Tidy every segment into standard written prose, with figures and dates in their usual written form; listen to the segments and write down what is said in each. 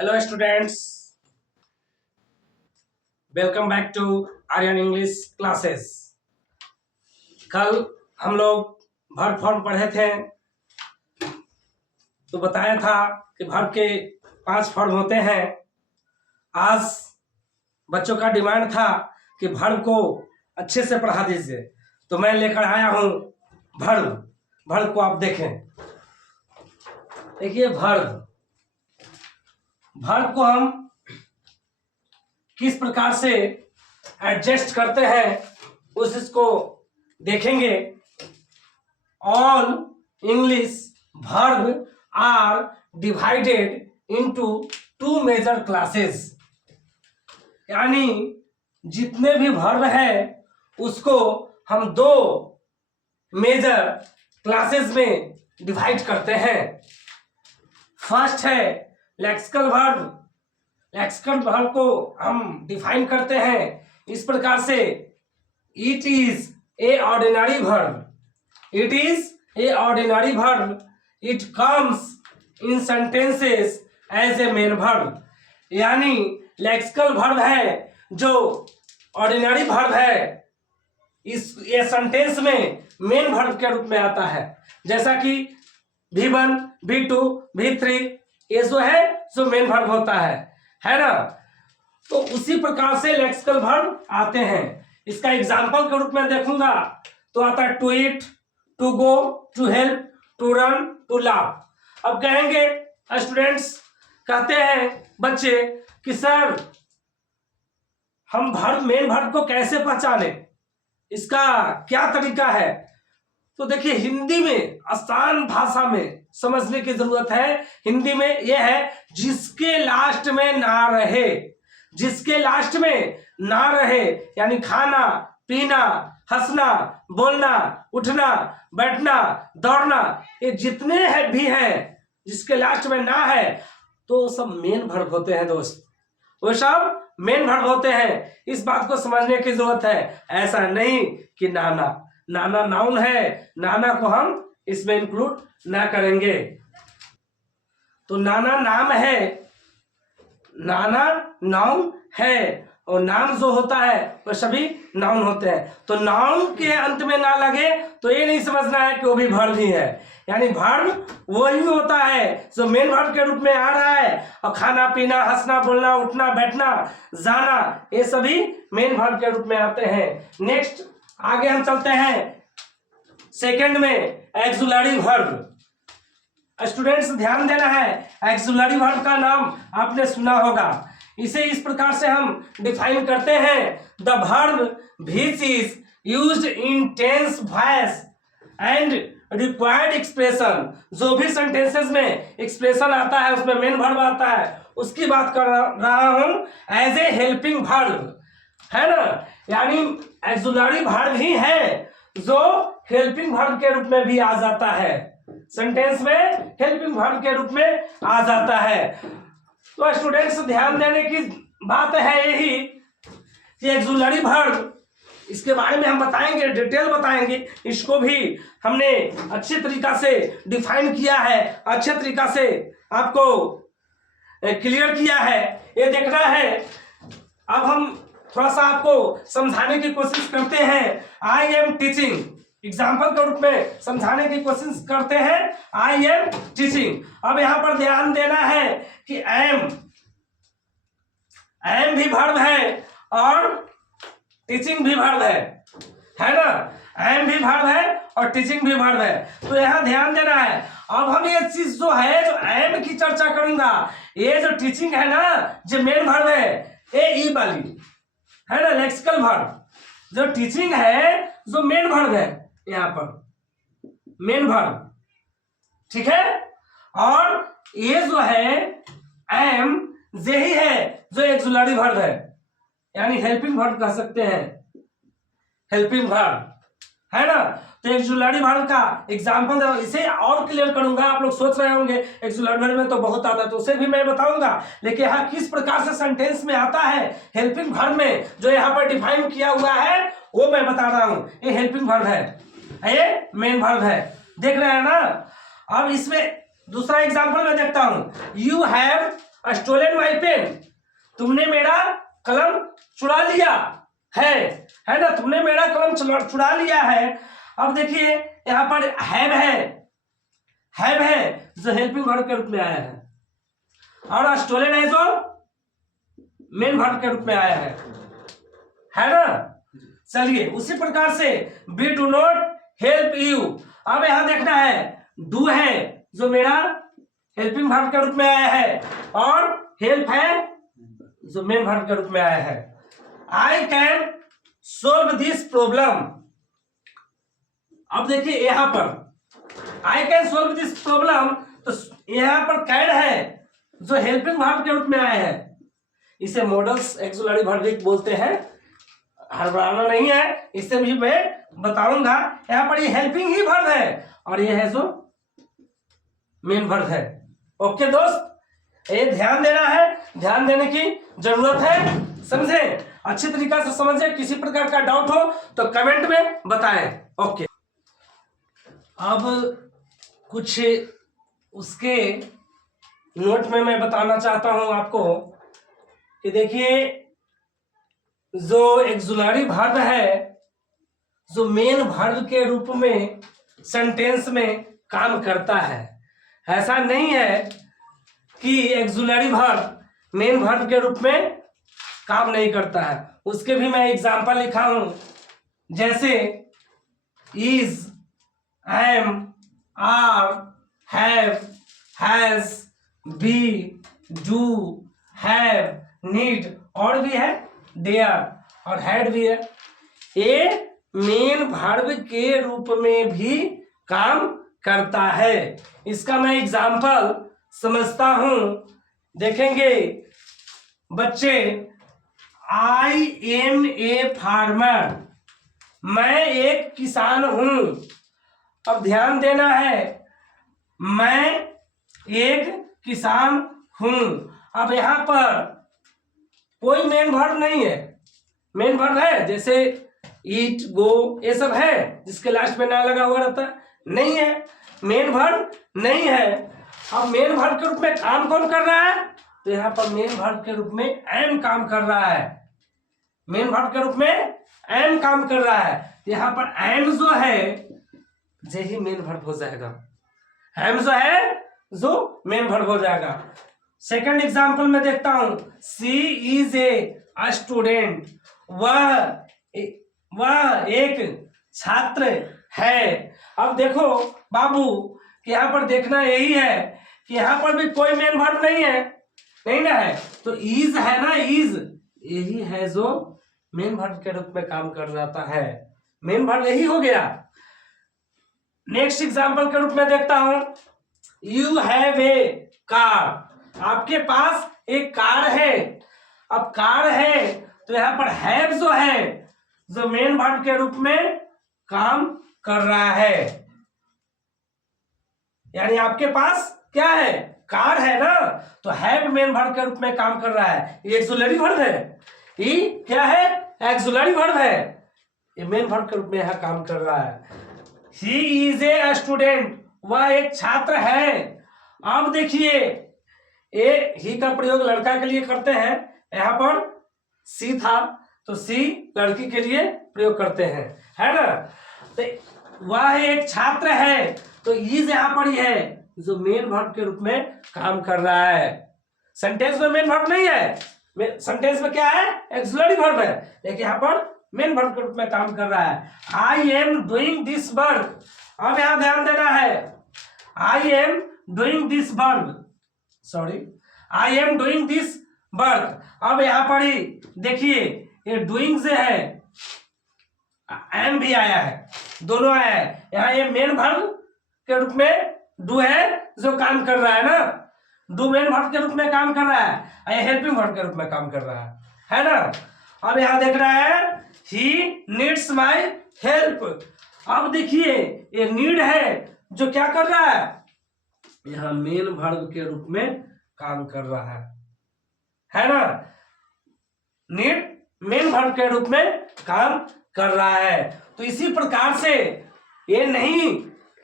Hello students, welcome back to Aryan English classes. कल हम लोग वर्ब फॉर्म पढ़े थे तो बताया था कि वर्ब के 5 फॉर्म होते हैं। आज बच्चों का डिमांड था कि वर्ब को अच्छे से पढ़ा दीजिए, तो मैं लेकर आया हूँ वर्ब को आप देखें। देखिए वर्ब को हम किस प्रकार से एडजस्ट करते हैं उसको देखेंगे। All English verb are divided into 2 major classes, यानी जितने भी वर्ब है उसको हम 2 मेजर क्लासेस में डिवाइड करते हैं। फर्स्ट है लेक्सिकल वर्ब। लेक्सिकल वर्ब को हम डिफाइन करते हैं इस प्रकार से, it is a ordinary verb. It is a ordinary verb. It comes in sentences as a main verb, यानी लेक्सिकल वर्ब है जो ऑर्डिनरी वर्ब है, ये सेंटेंस में मेन वर्ब के रूप में आता है। जैसा कि V1, V2, V3 ये जो है जो मेन वर्ब होता है ना। तो उसी प्रकार से लेक्सिकल वर्ब आते हैं। इसका एग्जांपल के रूप में देखूंगा तो आता है to eat, to go, to help, to run, to laugh. अब कहेंगे स्टूडेंट्स, कहते हैं बच्चे कि सर हम मेन वर्ब को कैसे पहचाने, इसका क्या तरीका है। तो देखिए हिंदी में आसान भाषा में समझने की जरूरत है। हिंदी में यह है जिसके लास्ट में ना रहे, जिसके लास्ट में ना रहे, यानी खाना, पीना, हंसना, बोलना, उठना, बैठना, दौड़ना, ये जितने भी हैं जिसके लास्ट में ना है तो सब मेन वर्ब होते हैं दोस्त, वो सब मेन वर्ब होते हैं। इस बात को समझने की जरूरत है। ऐसा नहीं कि नाना नाउन है, नाना को हम इसमें इंक्लूड ना करेंगे। तो नाना नाम है, नाना नाउन है, और नाम जो होता है वो सभी नाउन होते हैं। तो नाउन के अंत में ना लगे तो ये नहीं समझना है कि वो भी वर्ब ही है। यानी वर्ब वही होता है जो मेन वर्ब के रूप में आ रहा है, और खाना, पीना, हंसना, बोलना, उठना, बैठना, जाना, ये सभी मेन वर्ब के रूप में आते हैं। नेक्स्ट आगे हम चलते हैं सेकंड में, एक्सुलरी वर्ब। स्टूडेंट्स ध्यान देना है, एक्सुलरी वर्ब का नाम आपने सुना होगा। इसे इस प्रकार से हम डिफाइन करते हैं, the verb which is used in tense voice and required expression. जो भी सेंटेंसेस में एक्सप्रेशन आता है उसमें मेन वर्ब आता है, उसकी बात कर रहा हूं। एज ए हेल्पिंग वर्ब है ना, यानी एक्सुलरी वर्ब ही है जो हेल्पिंग वर्ब के रूप में भी आ जाता है, सेंटेंस में हेल्पिंग वर्ब के रूप में आ जाता है। तो स्टूडेंट्स ध्यान देने की बात है यही कि एक्सुलरी वर्ब, इसके बारे में हम बताएंगे, डिटेल बताएंगे। इसको भी हमने अच्छे तरीका से डिफाइन किया है, अच्छे तरीका से आपको क्लियर किया है, ये देखना है। अब हम थोड़ा सा आपको समझाने की कोशिश करते हैं। आई एम टीचिंग, एग्जाम्पल के रूप में समझाने की कोशिश करते हैं। I am teaching. अब यहां पर ध्यान देना है कि एम भी वर्ब है और टीचिंग भी वर्ब है ना। एम भी वर्ब है और टीचिंग भी वर्ब है, तो यहां ध्यान देना है। अब हम ये चीज जो है, जो एम की चर्चा करूंगा, ये जो टीचिंग है ना, जो मेन वर्ब है, ए ई वाली है ना, लेक्सिकल वर्ब। जो टीचिंग है जो मेन वर्ब है, यहां पर मेन वर्ब, ठीक है। और ये जो है एम यही है जो एक्सुलरी वर्ब है, यानी हेल्पिंग वर्ब कह सकते हैं, हेल्पिंग वर्ब है ना। तो एक्सुलरी वर्ब का एग्जांपल इसे और क्लियर करूंगा। आप लोग सोच रहे होंगे एक्सुलरी वर्ब में तो बहुत आता है, तो उसे भी मैं बताऊंगा, लेकिन यहाँ किस प्रकार से सेंटेंस में आता है हेल्पिंग वर्ब में, जो यहाँ पर डिफाइन किया हुआ है वो मैं बता रहा हूं। ये हेल्पिंग वर्ब है, ये मेन वर्ब है, देख रहे हैं ना। अब इसमें दूसरा एग्जांपल मैं देखता हूं। You have stolen my pen, तुमने मेरा कलम चुरा लिया है ना, तुमने मेरा कलम चुरा लिया है। अब देखिए यहाँ पर हैव है जो हेल्पिंग वर्ब के रूप में आया है, और स्टोलन है जो मेन वर्ब के रूप में आया है ना। चलिए उसी प्रकार से we do not help you, अब यहां देखना है डू है जो मेरा हेल्पिंग वर्ब के रूप में आया है, और हेल्प है जो मेन वर्ब के रूप में आया है। I can solve this problem, अब देखिए यहां पर I can solve this problem, तो यहां पर कैन है जो हेल्पिंग वर्ब के रूप में आया है, इसे मॉडल्स एक्सुलरी वर्ब बोलते हैं, हड़बड़ाना नहीं है, इससे भी मैं बताऊंगा। यहां पर ये हेल्पिंग ही वर्ब है और ये है जो मेन वर्ब है। ओके दोस्त, ये ध्यान देना है, ध्यान देने की जरूरत है, समझे, अच्छी तरीका से समझे। किसी प्रकार का डाउट हो तो कमेंट में बताएं। ओके, अब कुछ उसके नोट में मैं बताना चाहता हूं आपको कि देखिए जो एक्सुलरी वर्ब है जो मेन वर्ब के रूप में सेंटेंस में काम करता है, ऐसा नहीं है कि एक्सुलरी वर्ब मेन वर्ब के रूप में काम नहीं करता है। उसके भी मैं एग्जांपल लिखा हूं, जैसे is, am, are, have, has, be, do, have, need, और भी है देयर और हैड भी है। ये मेन वर्ब के रूप में भी काम करता है। इसका मैं एग्जांपल समझता हूं, देखेंगे बच्चे। आई एम ए फार्मर, मैं एक किसान हूं। अब ध्यान देना है, मैं एक किसान हूं। अब यहां पर कोई मेन वर्ब नहीं है, मेन वर्ब है जैसे ईट, गो, ये सब है जिसके लास्ट में ना लगा हुआ रहता है, नहीं है, मेन वर्ब नहीं है। अब मेन वर्ब के रूप में काम कौन कर रहा है, तो यहाँ पर मेन वर्ब के रूप में एम काम कर रहा है, मेन वर्ब के रूप में एम काम कर रहा है। यहाँ पर एम जो है यही मेन वर्ब हो जाएगा, एम जो है जो मेन वर्ब हो जाएगा। सेकंड एग्जांपल में देखता हूं, सी इज ए स्टूडेंट, वह एक छात्र है। अब देखो बाबू कि यहाँ पर देखना यही है कि यहाँ पर भी कोई मेन वर्ब नहीं है, नहीं ना है, तो इज है ना, इज यही है जो मेन वर्ब के रूप में काम कर जाता है, मेन वर्ब यही हो गया। नेक्स्ट एग्जांपल के रूप में देखता हूं, यू हैव ए कार, आपके पास एक कार है। अब कार है तो यहां पर हैव जो है जो मेन वर्ब के रूप में काम कर रहा है, यानी आपके पास क्या है, कार है ना, तो हैव मेन वर्ब के रूप में काम कर रहा है। ये एक्सुलरी वर्ब है, ये क्या है, एक्सुलरी वर्ब है, ये मेन वर्ब के रूप में यहां काम कर रहा है। ही इज ए स्टूडेंट, वह एक छात्र है। अब देखिए ए ही का प्रयोग लड़का के लिए करते हैं, यहाँ पर सी था तो सी लड़की के लिए प्रयोग करते हैं, है ना। तो वह एक छात्र है तो इज यहाँ पर ही है जो मेन वर्ब के रूप में काम कर रहा है। सेंटेंस में मेन वर्ब नहीं है, सेंटेंस में क्या है, एक्सुलरी वर्ब है, लेकिन यहाँ पर मेन वर्ब के रूप में काम कर रहा है। I am doing this work, अब यहां ध्यान देना है, I am doing this work, sorry, I am doing this work. अब यहां पर ही देखिए ये डूइंग से है, एम भी आया है, दोनों आया है। यहाँ ये मेन वर्ब के रूप में डू है जो काम कर रहा है ना, डू मेन वर्ब के रूप में काम कर रहा है, ये हेल्पिंग वर्ब के रूप में काम कर रहा है ना। अब यहां देख रहा है ही नीड्स माई हेल्प। अब देखिए ये नीड है जो क्या कर रहा है, यहां मेन वर्ब के रूप में काम कर रहा है ना, नीड मेन वर्ब के रूप में काम कर रहा है। तो इसी प्रकार से ये नहीं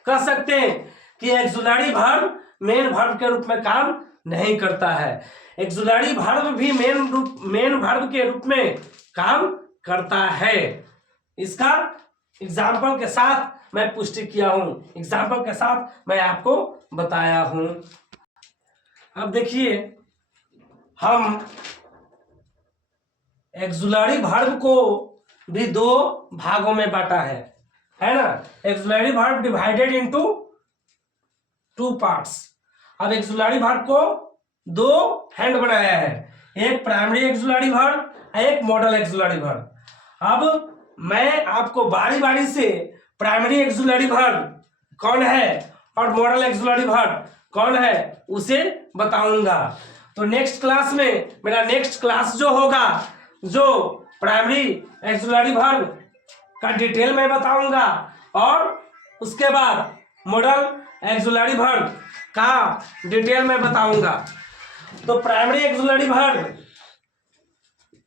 कह सकते कि एक्सुलरी वर्ब मेन वर्ब के रूप में काम नहीं करता है। एक्सुलरी वर्ब भी मेन वर्ब के रूप में काम करता है। इसका एग्जाम्पल के साथ मैं पुष्टि किया हूं, एग्जाम्पल के साथ मैं आपको बताया हूं। अब देखिए, हम एक्सुलरी वर्ब को भी दो भागों में बांटा है ना। Auxiliary verb divided into 2 parts. अब एक्सुलरी वर्ब को दो हैंड बनाया है, एक प्राइमरी एक्सुलरी वर्ब, एक मॉडल एक्सुलरी वर्ब। अब मैं आपको बारी बारी से प्राइमरी एक्सुलरी वर्ब कौन है और मॉडल एक्सुलरी वर्ब कौन है उसे बताऊंगा। तो नेक्स्ट क्लास में, मेरा नेक्स्ट क्लास जो होगा, जो प्राइमरी एक्सुलरी वर्ब का डिटेल में बताऊंगा और उसके बाद मॉडल एक्सुलरी वर्ब का डिटेल में बताऊंगा। तो प्राइमरी एक्सुलरी वर्ब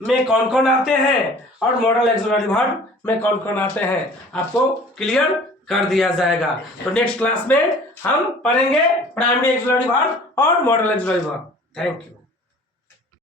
में कौन कौन आते हैं और मॉडल एक्सुलरी वर्ब में कौन कौन आते हैं आपको क्लियर कर दिया जाएगा। तो नेक्स्ट क्लास में हम पढ़ेंगे प्राइमरी एक्सुलरी वर्ब और model auxiliary verb. Thank you.